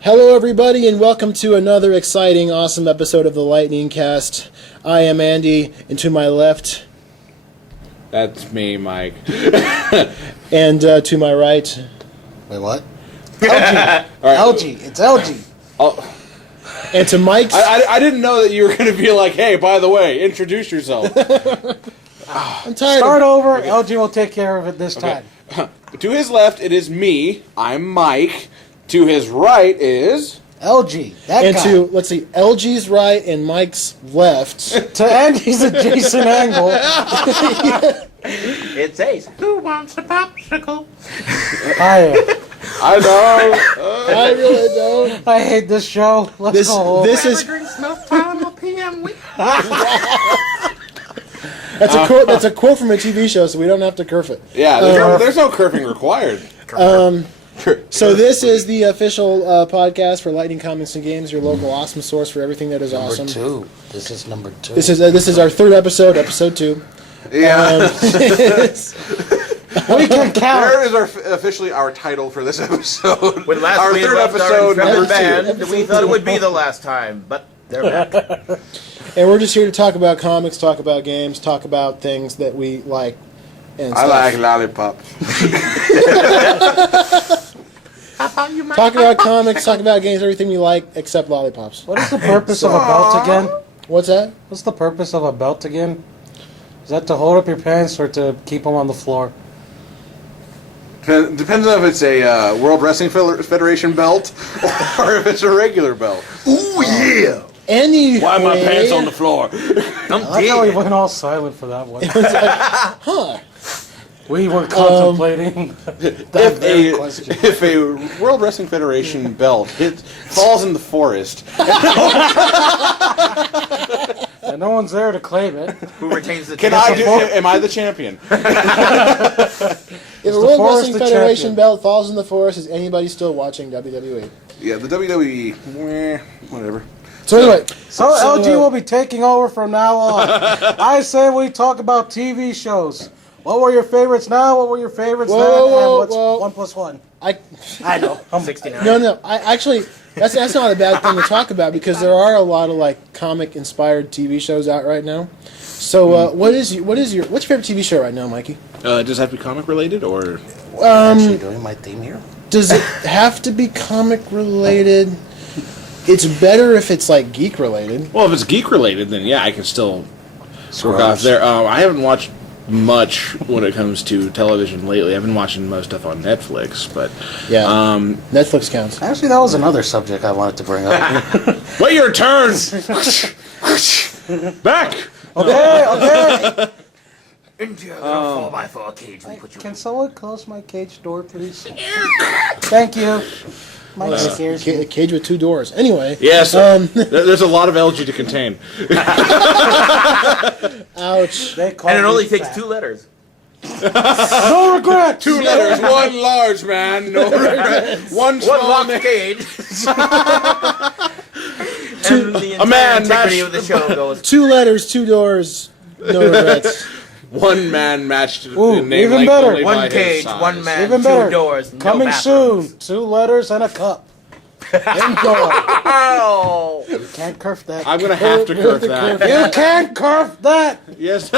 Hello everybody and welcome to another exciting, awesome episode of the Lightning Cast. I am Andy, and to my left... That's me, Mike. And to my right... Wait, what? Right. LG. It's LG. Oh. And to Mike's... I didn't know that you were going to be like, hey, by the way, introduce yourself. I'm tired. Start over. Okay. LG will take care of it this time. To his left, it is me. I'm Mike. To his right is... LG. That and guy. to, let's see, LG's right and Mike's left. To Andy's adjacent angle. It's Ace. Who wants a popsicle? I know. I really don't. I hate this show. Let's go home. This is... PM. That's a quote from a TV show, so we don't have to curf it. Yeah, there's no curving required. So this is the official podcast for Lightning Comics and Games, your local awesome source for everything that is awesome. Number 2. This is number 2. This is our third episode, episode 2. Yeah. We can count. There is officially our title for this episode. When last our we third left episode, our number band, 2. we thought it would be the last time, but they're back. And we're just here to talk about comics, talk about games, talk about things that we like. And I stuff. like lollipops. Talk about comics, talk about games, everything we like except lollipops. What is the purpose of a belt again? What's that? What's the purpose of a belt again? Is that to hold up your pants or to keep them on the floor? Depends on if it's a World Wrestling Federation belt or if it's a regular belt. Ooh, yeah! Anyway, Why are my pants on the floor? I like how we went all silent for that one. Huh. We were contemplating that very question. If a World Wrestling Federation belt falls in the forest, And no one's there to claim it. Who retains the am I the champion? If a World Wrestling Federation belt falls in the forest, is anybody still watching WWE? Yeah, the WWE, whatever. So anyway, So LG will be taking over from now on. I say we talk about TV shows. What were your favorites now? What were your favorites then? And what's 1 plus 1? I know. I'm 69. No. I actually that's not a bad thing to talk about because there are a lot of like comic inspired TV shows out right now. So what's your favorite TV show right now, Mikey? Does it have to be comic related or? Actually doing my theme here. Does it have to be comic related? It's better if it's like geek related. Well, if it's geek related, then yeah, I can still work off there. I haven't watched much when it comes to television lately. I've been watching most stuff on Netflix, but yeah, Netflix counts. Actually, that was another subject I wanted to bring up. Wait your turn. Back. Okay. Into a 4x4 cage we put you Can someone close my cage door, please? Thank you. Mike scares me. A cage with 2 doors. Anyway. Yes. There's a lot of LG to contain. Ouch. And it only takes 2 letters. No regret. 2 letters, 1 large man, no regret. 1 small One man. locked cage. And the entire man integrity matched- of the show goes. 2 letters, 2 doors, no regrets. 1 man matched Ooh, in name even like better. only by 1 his cage, size. 1 man, Even 2 better. doors, no Coming bathrooms. soon. 2 letters and a cup. Enjoy. Oh! You can't curve that. I'm gonna have to curve that. You can't curve that. Yes.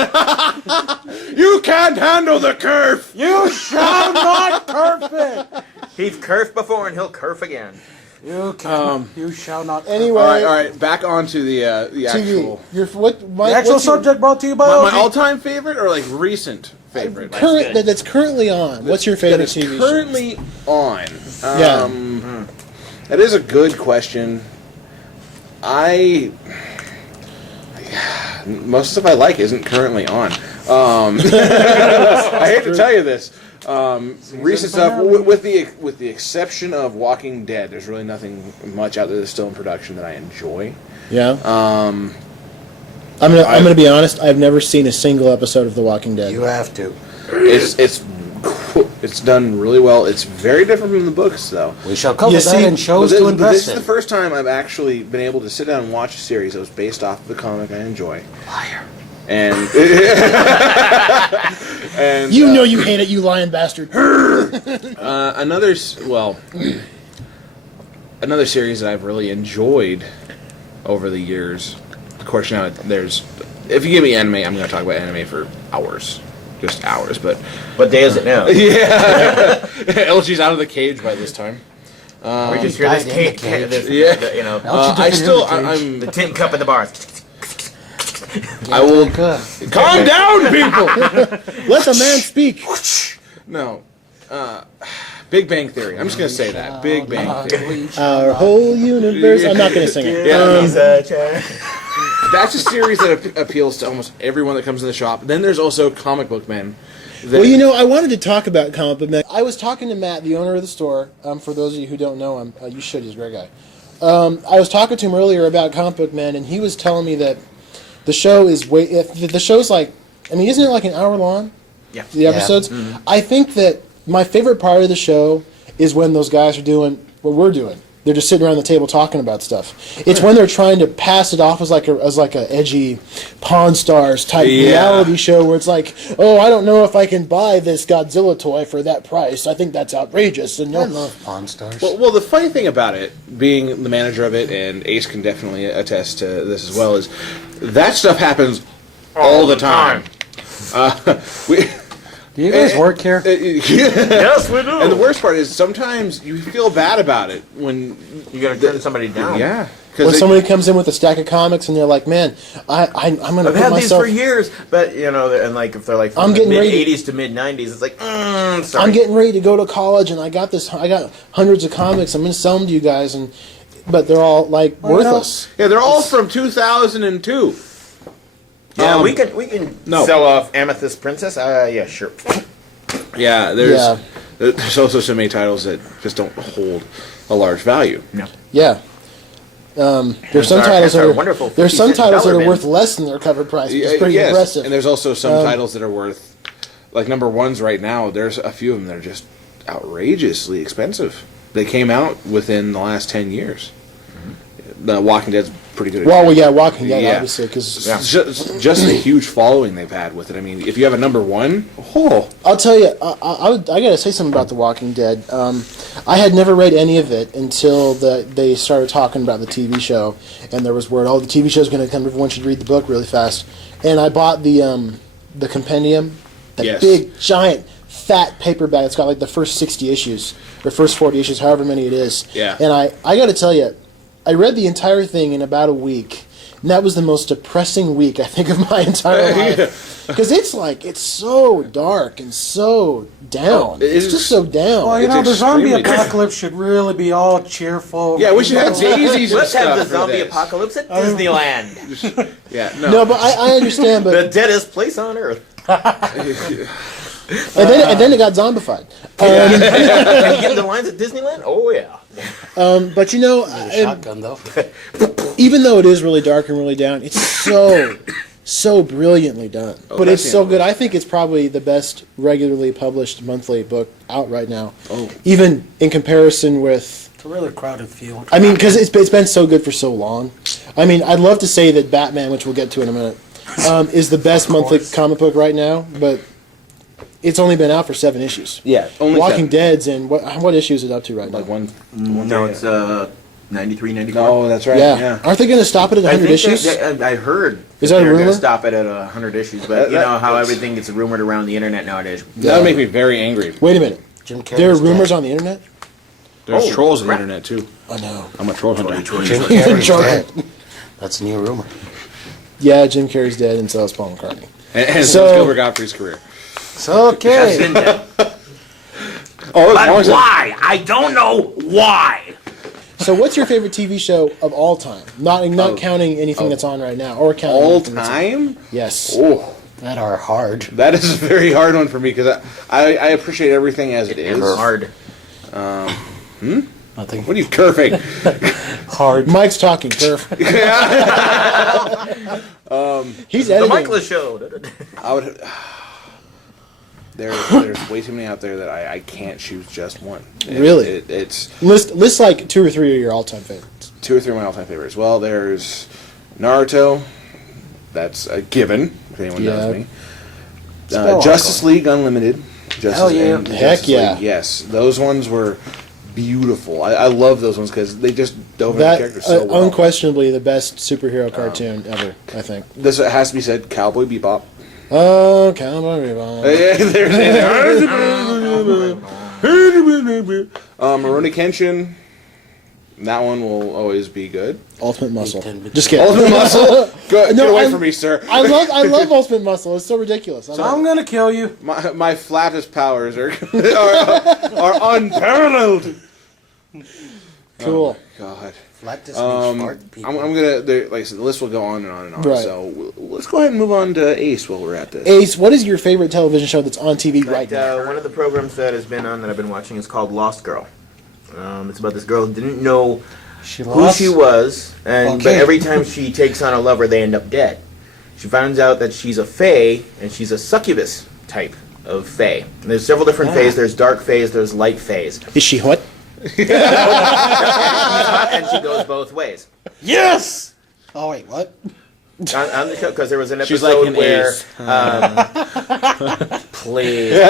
You can't handle the curve. You shall not curve it. He's curved before and he'll curve again. You can. You shall not. Curve. Anyway, All right. Back onto the actual. TV. The Actual subject brought to you by My LG. all-time favorite or like recent favorite? That's currently on. What's your favorite That is TV currently on. Yeah. That is a good question. most of the stuff I like isn't currently on. I hate to tell you this. Recent stuff, with the exception of Walking Dead, there's really nothing much out there that's still in production that I enjoy. Yeah. I'm gonna be honest. I've never seen a single episode of The Walking Dead. You have to. It's done really well. It's very different from the books, though. We shall cover You that see, in shows This to invest is the in. first time I've actually been able to sit down and watch a series that was based off of the comic I enjoy. Liar. And and You know you hate it, you lying bastard. another series that I've really enjoyed over the years. Of course, now there's. If you give me anime, I'm going to talk about anime for hours, just hours. But What day is it now? yeah, LG's out of the cage by this time. We just hear this Died in the cake, cage. Yeah. LG I'm the tin cup in the bar. I will Good. calm down, people. Let the man speak. No, Big Bang Theory. I'm just going to say that Big Bang Theory. Our whole universe. I'm not gonna sing it. Yeah, that's a series that appeals to almost everyone that comes in the shop. Then there's also Comic Book Men. Well, you know, I wanted to talk about Comic Book Man. I was talking to Matt, the owner of the store. For those of you who don't know him, you should. He's a great guy. I was talking to him earlier about Comic Book Man, and he was telling me that the show is the show's like, I mean, isn't it like an hour long? Yeah. The episodes. Mm-hmm. I think that my favorite part of the show is when those guys are doing what we're doing. They're just sitting around the table talking about stuff. It's when they're trying to pass it off as like a edgy Pawn Stars type reality show where it's like, oh, I don't know if I can buy this Godzilla toy for that price. I think that's outrageous. And I love Pawn Stars. Well, the funny thing about it, being the manager of it, and Ace can definitely attest to this as well, is that stuff happens all the time. Do you guys work here? Yes, we do. And the worst part is sometimes you feel bad about it when You gotta turn somebody down. yeah, when because somebody comes in with a stack of comics and they're like, man, I'm going to I've put had these myself... for years, but you know, and like if they're like I'm from the getting mid ready- '80s to mid '90s, it's like, sorry. I'm getting ready to go to college, and I got hundreds of comics. I'm going to sell them to you guys, but they're all like worthless. yeah, they're all from 2002. Yeah, we can no. sell off Amethyst Princess. Yeah, sure. Yeah, there's also so many titles that just don't hold a large value. No. Yeah. There's some our- titles that's our that are wonderful there's some 50 cent titles that are dollar worth bin. less than their cover price, which is pretty Yes, impressive. and there's also some titles that are worth, like number ones right now. There's a few of them that are just outrageously expensive. They came out within the last 10 years. The Walking Dead's pretty good. Well, yeah, Walking Dead, Yeah. obviously, because Just the huge following they've had with it. I mean, if you have a number one, I'll tell you, I got to say something about The Walking Dead. I had never read any of it until they started talking about the TV show, and there was word, the TV show's going to come. Everyone should read the book really fast. And I bought the compendium, that Yes. big, giant, fat paperback. It's got like the first 60 issues, or first 40 issues, however many it is. Yeah. And I got to tell you, I read the entire thing in about a week. And that was the most depressing week, I think, of my entire life. Because it's so dark and so down. It's just so down. Well, you It's know, the zombie extremely- apocalypse should really be all cheerful. yeah, we should have daisies and Let's have the stuff for zombie this. apocalypse at Disneyland. Yeah, No, but I understand. The But deadest place on earth. and then it got zombified. Can you get in the lines at Disneyland? Oh yeah. But you know, Shotgun, though. even though it is really dark and really down, it's so brilliantly done. But it's so good. I think it's probably the best regularly published monthly book out right now. Even in comparison with. It's a really crowded field. I mean, because it's been so good for so long. I mean, I'd love to say that Batman, which we'll get to in a minute, is the best monthly comic book right now, but it's only been out for 7 issues. Yeah, only Walking 7. Dead's and what issue is it up to right now? Like one. No, it's 93, 94. No, that's right. Yeah. Yeah. Aren't they going to stop it at 100 issues? I heard Is that a they're going rumor? to stop it at 100 issues, but you know how everything gets rumored around the internet nowadays. That would make me very angry. Wait a minute. Jim Carrey's There are rumors dead. on the internet? There's Oh, trolls on the crap. internet too. I know. I'm a troll hunter. Jim Carrey's Troll. dead. That's a new rumor. Yeah, Jim Carrey's dead, and so is Paul McCartney. And So- so Gilbert Godfrey's career. It's okay. That's in there. Oh, as long But as why? I don't know why. So, what's your favorite TV show of all time? Not counting anything that's on right now, or counting All anything that's on- time? Yes. Oh, That are hard. that is a very hard one for me because I appreciate everything as it is. Hard. Nothing. What are you turfing? Hard. Mike's talking. Turf. He's The editing. Michael Show. I would. There's way too many out there that I can't choose just one. Really? It's List like 2 or 3 of your all-time favorites. 2 or 3 of my all-time favorites. Well, there's Naruto. That's a given. If anyone Yeah. knows me. Still Justice League Unlimited. Hell yeah. and Heck Justice yeah. League, yes, those ones were beautiful. I love those ones because they just dove into the That characters so well. unquestionably the best superhero cartoon ever. I think. This has to be said. Cowboy Bebop. Oh, Cowboy Bebop. Rurouni Kenshin. That one will always be good. Ultimate Muscle. 10 Just kidding. Ultimate Muscle. Get No, away I'm- from me, sir. I love Ultimate Muscle. It's so ridiculous. I So love I'm it. gonna kill you. My flattest powers are unparalleled. Cool. God. Flat this means smart people. I'm gonna. Like I said, the list will go on and on and on. Right. So let's go ahead and move on to Ace while we're at this. Ace, what is your favorite television show that's on TV right now? One of the programs that has been on that I've been watching is called Lost Girl. It's about this girl who didn't know She who lost. she was, but Okay. every time she takes on a lover, they end up dead. She finds out that she's a fae, and she's a succubus type of fae. And there's several different faes. There's dark faes, there's light faes. Is she what? And she goes both ways. Yes! Oh, wait, what? On the show, because there was an She's episode like an where... ace. Please.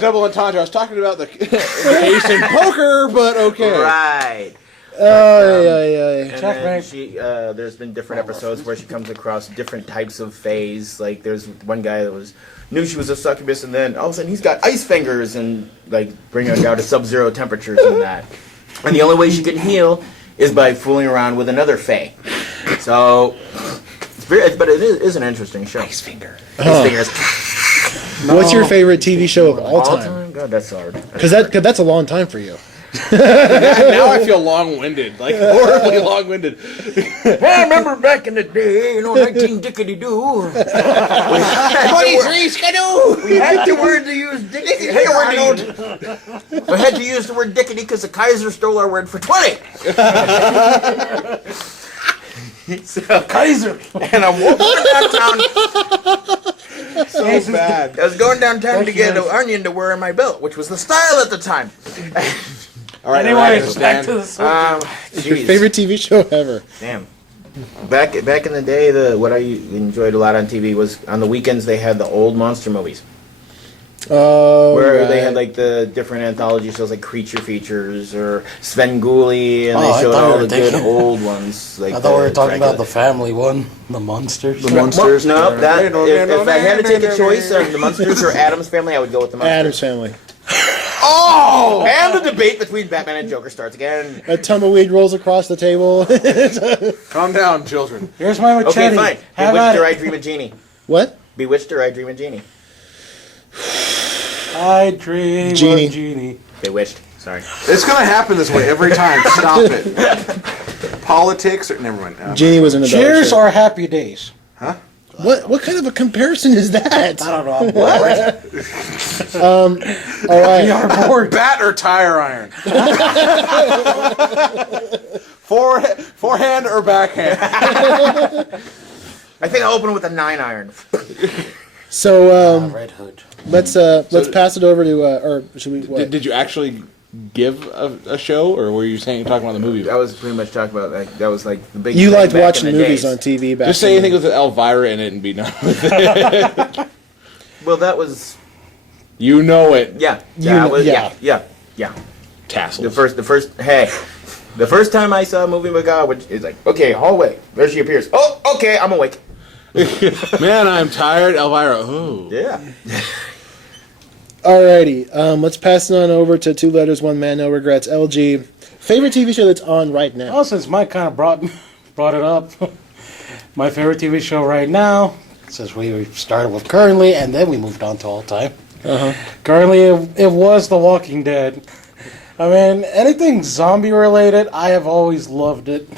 Double entendre. I was talking about the Ace in poker, but okay. Right. Ay. And Checkmate. then she, there's been different episodes where she comes across different types of fays. Like there's one guy that knew she was a succubus, and then all of a sudden he's got ice fingers and like bringing her down to sub-zero temperatures and that. And the only way she can heal is by fooling around with another fae. So, but it is an interesting show. Ice fingers. What's your favorite TV show of all time? God, that's hard. Because that's a long time for you. Now I feel long-winded, like horribly long-winded. I remember back in the day, 19 dickety-doo. 23 skidoo. We had to use dickety. We had to use the word dickety because the Kaiser stole our word for 20. Kaiser. And I'm walking downtown. So bad. I was going downtown to get an you. onion to wear in my belt, which was the style at the time. All right. Anyways, back to the Your favorite TV show ever. Damn. Back in the day, what I enjoyed a lot on TV was on the weekends they had the old monster movies. Where they had like the different anthology shows like Creature Features or Svengoolie, and Oh, they I showed thought you all were the good thinking- old ones. Like I thought we were the talking about Dracula. the family one, the monsters. The Monsters. No, that if I had to take a choice on the Munsters or Adam's Family, I would go with the Munsters. Adam's Family. Oh! And the debate between Batman and Joker starts again. A tumbleweed rolls across the table. Calm down, children. Here's my machete. Okay, fine. Have Bewitched at or I it. Dream a Genie. What? Bewitched or I Dream a Genie. I dream Genie. of Genie. Bewitched. Sorry. It's gonna happen this way every time. Stop it. Politics or never mind. Genie was in the Cheers or Happy Days? What kind of a comparison is that? I don't know. I'm bored. All right. We are bored. Bat or tire iron. Forehand or backhand. I think I'll open with a 9-iron. So Red Hood. let's pass it over to or should we? What? Did you actually give a show, or were you talking about the movie? I was pretty much talking about that was like the big. You thing liked back watching in the movies days. on TV back. Just say anything with Elvira in it and be done with it. Well, that was You know it. yeah. Yeah. Yeah. Tassels. The first time I saw a movie with God, which is like, okay, hallway. There she appears. Oh, okay, I'm awake. Man, I'm tired. Elvira. Oh. Yeah. Alrighty. Let's pass it on over to Two Letters, One Man, No Regrets. LG. Favorite TV show that's on right now? Well, since Mike kind of brought it up, my favorite TV show right now, since we started with currently and then we moved on to all time. Currently, it was The Walking Dead. I mean, anything zombie related, I have always loved it.